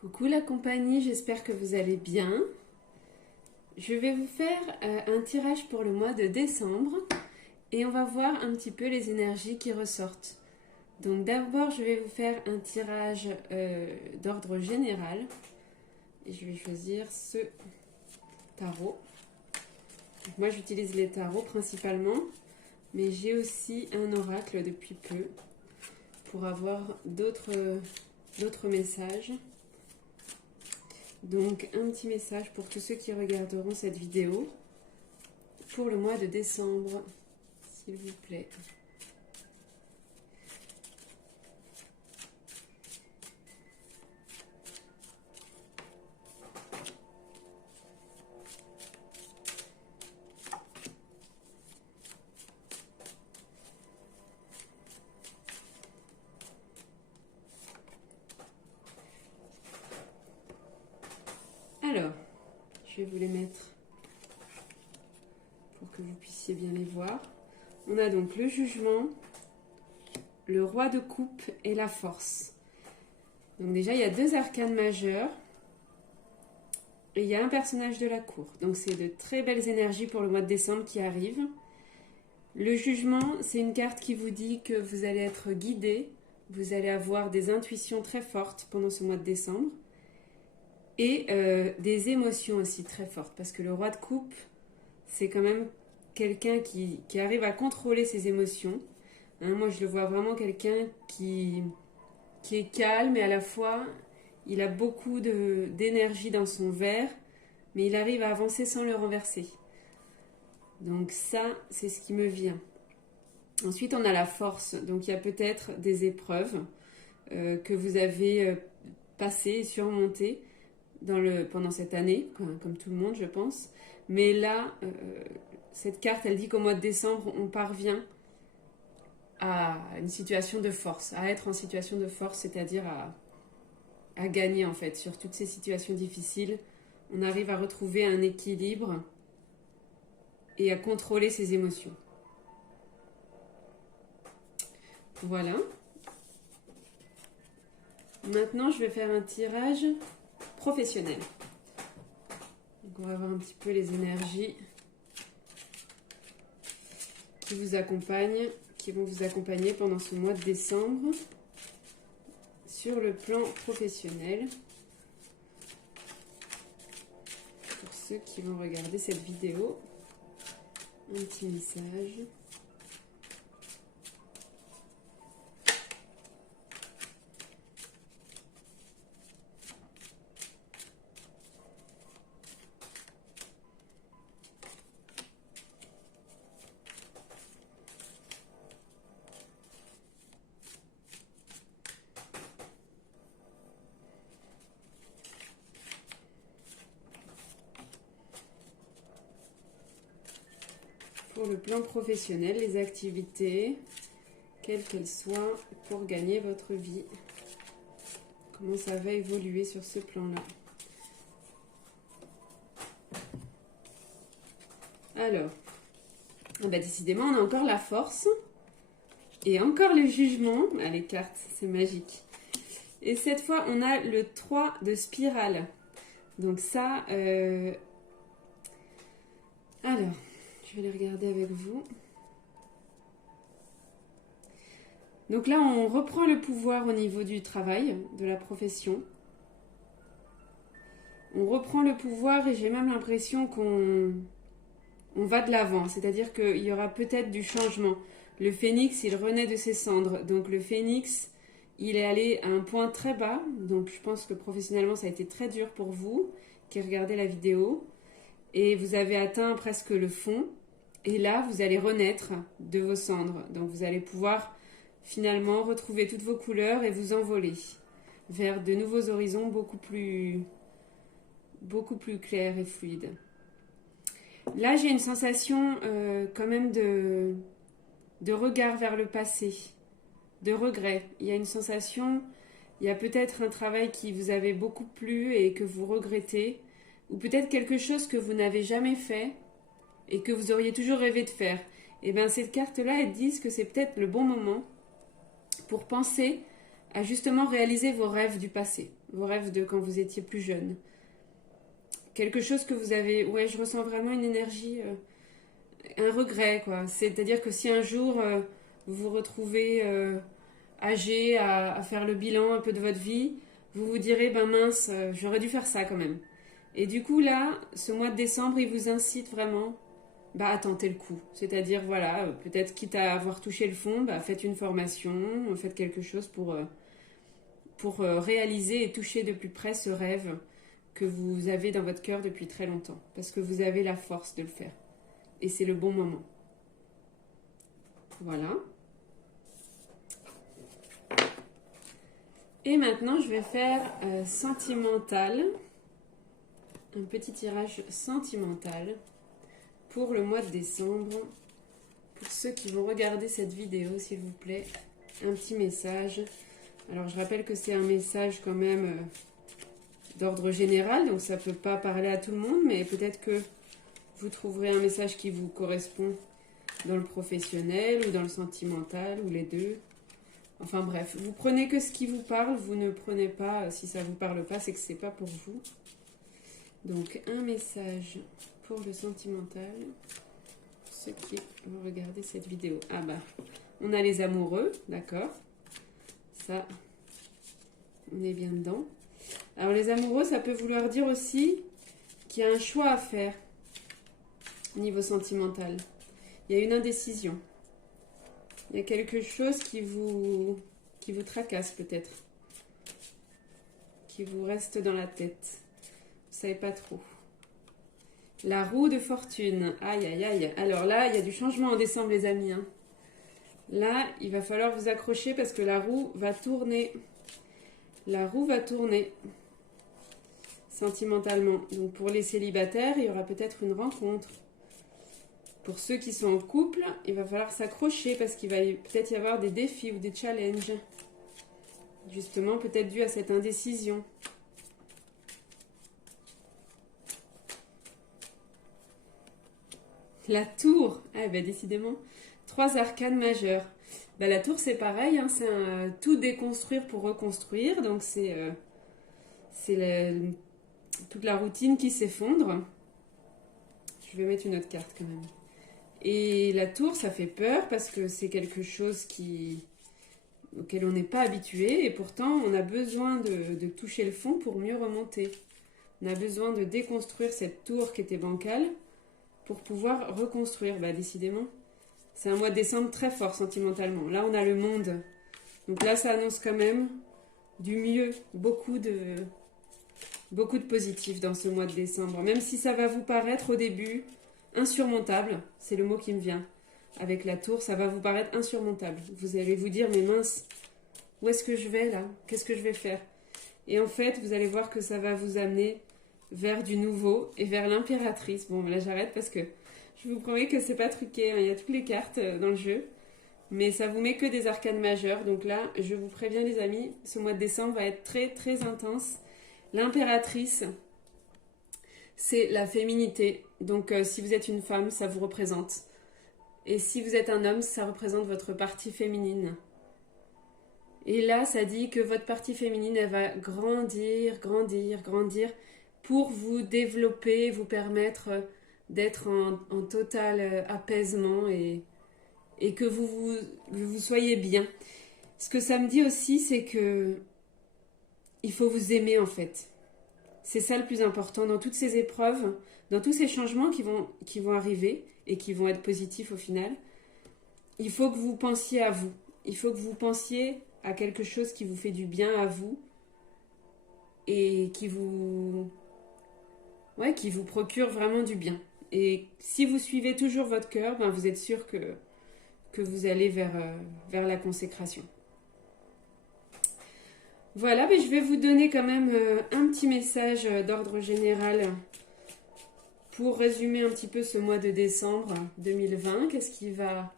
Coucou la compagnie, j'espère que vous allez bien. Je vais vous faire un tirage pour le mois de décembre et on va voir un petit peu les énergies qui ressortent. Donc d'abord, je vais vous faire un tirage d'ordre général et je vais choisir ce tarot. Donc, moi, j'utilise les tarots principalement, mais j'ai aussi un oracle depuis peu pour avoir d'autres messages. Donc un petit message pour tous ceux qui regarderont cette vidéo pour le mois de décembre, s'il vous plaît. Alors, je vais vous les mettre pour que vous puissiez bien les voir. On a donc le jugement, le roi de coupe et la force. Donc déjà, il y a deux arcanes majeurs et il y a un personnage de la cour. Donc c'est de très belles énergies pour le mois de décembre qui arrive. Le jugement, c'est une carte qui vous dit que vous allez être guidé, vous allez avoir des intuitions très fortes pendant ce mois de décembre. Et des émotions aussi très fortes, parce que le roi de coupe, c'est quand même quelqu'un qui arrive à contrôler ses émotions. Hein, moi, je le vois vraiment quelqu'un qui est calme et à la fois, il a beaucoup d'énergie dans son verre, mais il arrive à avancer sans le renverser. Donc ça, c'est ce qui me vient. Ensuite, on a la force. Donc il y a peut-être des épreuves que vous avez passées et surmontées pendant cette année, comme tout le monde je pense. Mais là, cette carte, elle dit qu'au mois de décembre, on parvient à une situation de force, à être en situation de force, c'est-à-dire à gagner en fait sur toutes ces situations difficiles. On arrive à retrouver un équilibre et à contrôler ses émotions. Voilà. Maintenant, je vais faire un tirage professionnel. Donc on va voir un petit peu les énergies qui vont vous accompagner pendant ce mois de décembre sur le plan professionnel. Pour ceux qui vont regarder cette vidéo, un petit message. Pour le plan professionnel, les activités, quelles qu'elles soient, pour gagner votre vie. Comment ça va évoluer sur ce plan-là. Alors, décidément, on a encore la force et encore le jugement. Ah, les cartes, c'est magique. Et cette fois, on a le 3 de spirale. Donc ça, alors, je vais les regarder avec vous. Donc là, on reprend le pouvoir au niveau du travail, de la profession. On reprend le pouvoir et j'ai même l'impression qu'on va de l'avant. C'est-à-dire qu'il y aura peut-être du changement. Le phénix, il renaît de ses cendres. Donc le phénix, il est allé à un point très bas. Donc je pense que professionnellement, ça a été très dur pour vous qui regardez la vidéo. Et vous avez atteint presque le fond. Et là, vous allez renaître de vos cendres. Donc vous allez pouvoir finalement retrouver toutes vos couleurs et vous envoler vers de nouveaux horizons beaucoup plus clairs et fluides. Là, j'ai une sensation quand même de regard vers le passé, de regret. Il y a une sensation, il y a peut-être un travail qui vous avait beaucoup plu et que vous regrettez, ou peut-être quelque chose que vous n'avez jamais fait et que vous auriez toujours rêvé de faire. Et bien cette carte-là, elles disent que c'est peut-être le bon moment pour penser à justement réaliser vos rêves du passé. vos rêves de quand vous étiez plus jeune. Quelque chose que vous avez... Ouais, je ressens vraiment une énergie, un regret, quoi. C'est-à-dire que si un jour vous vous retrouvez âgé à faire le bilan un peu de votre vie, vous vous direz, ben mince, j'aurais dû faire ça quand même. Et du coup, là, ce mois de décembre, il vous incite vraiment bah, à tenter le coup. C'est-à-dire, voilà, peut-être quitte à avoir touché le fond, bah, faites une formation, faites quelque chose pour réaliser et toucher de plus près ce rêve que vous avez dans votre cœur depuis très longtemps. Parce que vous avez la force de le faire. Et c'est le bon moment. Voilà. Et maintenant, je vais faire sentimental. Un petit tirage sentimental pour le mois de décembre. Pour ceux qui vont regarder cette vidéo, s'il vous plaît, un petit message. Alors, je rappelle que c'est un message quand même d'ordre général, donc ça ne peut pas parler à tout le monde, mais peut-être que vous trouverez un message qui vous correspond dans le professionnel ou dans le sentimental, ou les deux. Enfin bref, vous prenez que ce qui vous parle, vous ne prenez pas, si ça ne vous parle pas, c'est que ce n'est pas pour vous. Donc, un message pour le sentimental, pour ceux qui vont regarder cette vidéo. Ah bah, on a les amoureux, d'accord. Ça, on est bien dedans. Alors, les amoureux, ça peut vouloir dire aussi qu'il y a un choix à faire au niveau sentimental. Il y a une indécision. Il y a quelque chose qui vous tracasse peut-être, qui vous reste dans la tête. Vous savez pas trop. La roue de fortune. Aïe, aïe, aïe. Alors là, il y a du changement en décembre, les amis. Hein. Là, il va falloir vous accrocher parce que la roue va tourner. La roue va tourner. Sentimentalement. Donc pour les célibataires, il y aura peut-être une rencontre. Pour ceux qui sont en couple, il va falloir s'accrocher parce qu'il va peut-être y avoir des défis ou des challenges. Justement, peut-être dû à cette indécision. La tour, ah ben décidément, 3 arcanes majeures. Ben, la tour c'est pareil, hein, c'est tout déconstruire pour reconstruire, donc c'est toute la routine qui s'effondre. Je vais mettre une autre carte quand même. Et la tour ça fait peur parce que c'est quelque chose auquel on n'est pas habitué et pourtant on a besoin de toucher le fond pour mieux remonter. On a besoin de déconstruire cette tour qui était bancale pour pouvoir reconstruire. Bah, décidément, c'est un mois de décembre très fort sentimentalement. Là, on a le monde. Donc là, ça annonce quand même du mieux. Beaucoup de positif dans ce mois de décembre. Même si ça va vous paraître au début insurmontable, c'est le mot qui me vient. Avec la tour, ça va vous paraître insurmontable. Vous allez vous dire, mais mince, où est-ce que je vais là? Qu'est-ce que je vais faire? Et en fait, vous allez voir que ça va vous amener vers du nouveau et vers l'impératrice. Bon, là j'arrête parce que je vous promets que c'est pas truqué, hein. Il y a toutes les cartes dans le jeu, mais ça vous met que des arcanes majeures. Donc là, je vous préviens les amis, ce mois de décembre va être très très intense. L'impératrice, c'est la féminité. Donc si vous êtes une femme, ça vous représente. Et si vous êtes un homme, ça représente votre partie féminine. Et là, ça dit que votre partie féminine, elle va grandir, grandir, grandir, pour vous développer, vous permettre d'être en total apaisement et que vous soyez bien. Ce que ça me dit aussi, c'est que il faut vous aimer en fait. C'est ça le plus important dans toutes ces épreuves, dans tous ces changements qui vont arriver et qui vont être positifs au final. Il faut que vous pensiez à vous. Il faut que vous pensiez à quelque chose qui vous fait du bien à vous et qui vous procure vraiment du bien. Et si vous suivez toujours votre cœur, ben vous êtes sûr que vous allez vers la consécration. Voilà, mais je vais vous donner quand même un petit message d'ordre général pour résumer un petit peu ce mois de décembre 2020. Qu'est-ce qui va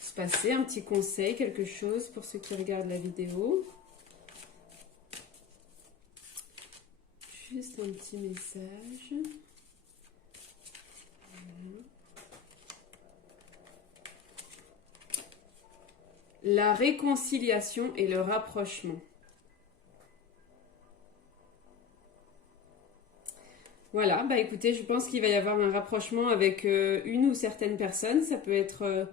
se passer? Un petit conseil, quelque chose pour ceux qui regardent la vidéo. Juste un petit message. La réconciliation et le rapprochement. Voilà, bah écoutez, je pense qu'il va y avoir un rapprochement avec une ou certaines personnes. Ça peut être,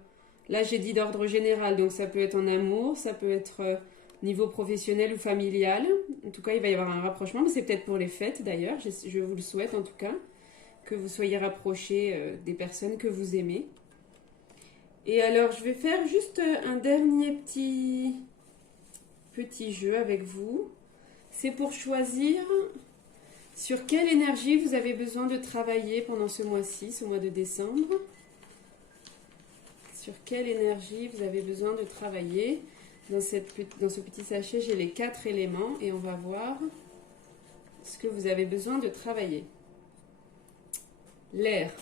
là j'ai dit d'ordre général, donc ça peut être en amour, ça peut être niveau professionnel ou familial. En tout cas, il va y avoir un rapprochement, mais c'est peut-être pour les fêtes d'ailleurs. Je vous le souhaite en tout cas, que vous soyez rapprochés des personnes que vous aimez. Et alors, je vais faire juste un dernier petit jeu avec vous. C'est pour choisir sur quelle énergie vous avez besoin de travailler pendant ce mois-ci, ce mois de décembre. Sur quelle énergie vous avez besoin de travailler. Dans ce petit sachet, j'ai les 4 éléments et on va voir ce que vous avez besoin de travailler. L'air.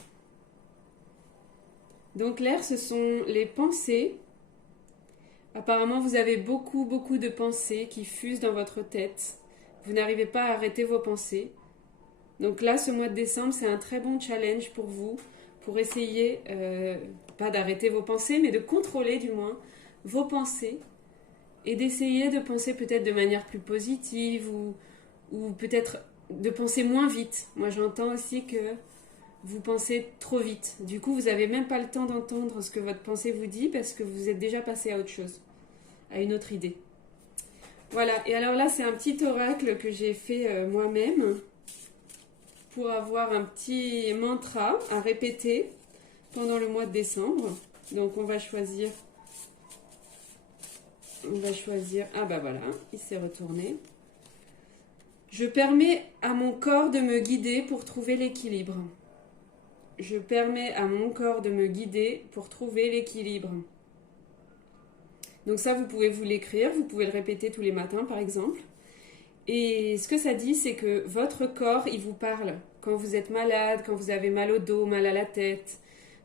Donc l'air, ce sont les pensées. Apparemment, vous avez beaucoup de pensées qui fusent dans votre tête. Vous n'arrivez pas à arrêter vos pensées. Donc là, ce mois de décembre, c'est un très bon challenge pour vous, pour essayer, pas d'arrêter vos pensées, mais de contrôler du moins vos pensées et d'essayer de penser peut-être de manière plus positive ou peut-être de penser moins vite. Moi, j'entends aussi que vous pensez trop vite. Du coup, vous n'avez même pas le temps d'entendre ce que votre pensée vous dit parce que vous êtes déjà passé à autre chose, à une autre idée. Voilà, et alors là, c'est un petit oracle que j'ai fait moi-même pour avoir un petit mantra à répéter pendant le mois de décembre. Donc on va choisir, ah bah voilà, il s'est retourné. Je permets à mon corps de me guider pour trouver l'équilibre. Je permets à mon corps de me guider pour trouver l'équilibre. Donc ça, vous pouvez vous l'écrire, vous pouvez le répéter tous les matins par exemple. Et ce que ça dit, c'est que votre corps, il vous parle. Quand vous êtes malade, quand vous avez mal au dos, mal à la tête,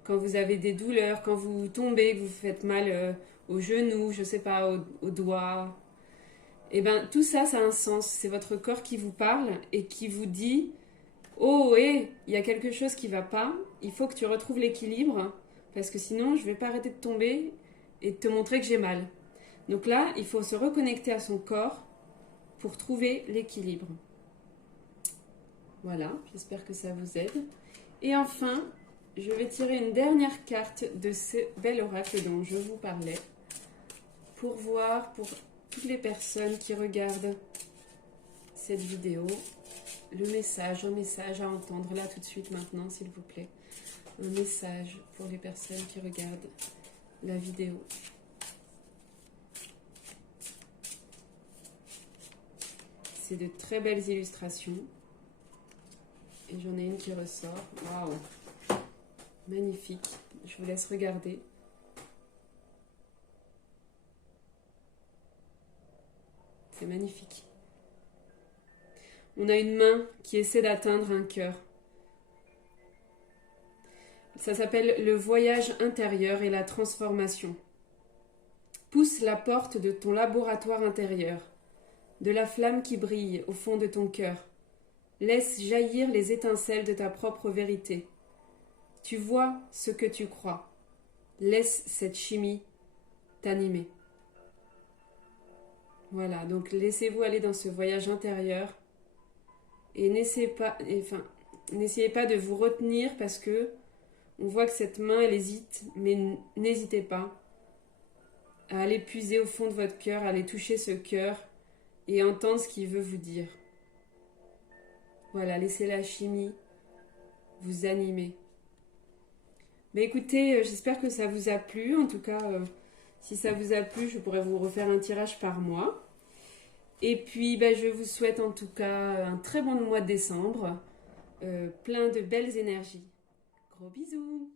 quand vous avez des douleurs, quand vous tombez, que vous faites mal aux genoux, je sais pas, aux doigts. Et bien, tout ça, ça a un sens. C'est votre corps qui vous parle et qui vous dit « Oh, hé, il y a quelque chose qui va pas. Il faut que tu retrouves l'équilibre parce que sinon, je vais pas arrêter de tomber et de te montrer que j'ai mal. » Donc là, il faut se reconnecter à son corps pour trouver l'équilibre. Voilà, j'espère que ça vous aide. Et enfin, je vais tirer une dernière carte de ce bel oracle dont je vous parlais pour voir pour toutes les personnes qui regardent cette vidéo un message à entendre là tout de suite maintenant s'il vous plaît. Un message pour les personnes qui regardent la vidéo. C'est de très belles illustrations. Et j'en ai une qui ressort. Waouh! Magnifique. Je vous laisse regarder. C'est magnifique. On a une main qui essaie d'atteindre un cœur. Ça s'appelle le voyage intérieur et la transformation. Pousse la porte de ton laboratoire intérieur, de la flamme qui brille au fond de ton cœur. Laisse jaillir les étincelles de ta propre vérité. Tu vois ce que tu crois. Laisse cette chimie t'animer. Voilà, donc laissez-vous aller dans ce voyage intérieur et n'essayez pas de vous retenir parce que on voit que cette main elle hésite, mais n'hésitez pas à aller puiser au fond de votre cœur, à aller toucher ce cœur et entendre ce qu'il veut vous dire. Voilà, laissez la chimie vous animer. Mais écoutez, j'espère que ça vous a plu. En tout cas, si ça vous a plu, je pourrais vous refaire un tirage par mois. Et puis, je vous souhaite en tout cas un très bon mois de décembre. Plein de belles énergies. Gros bisous!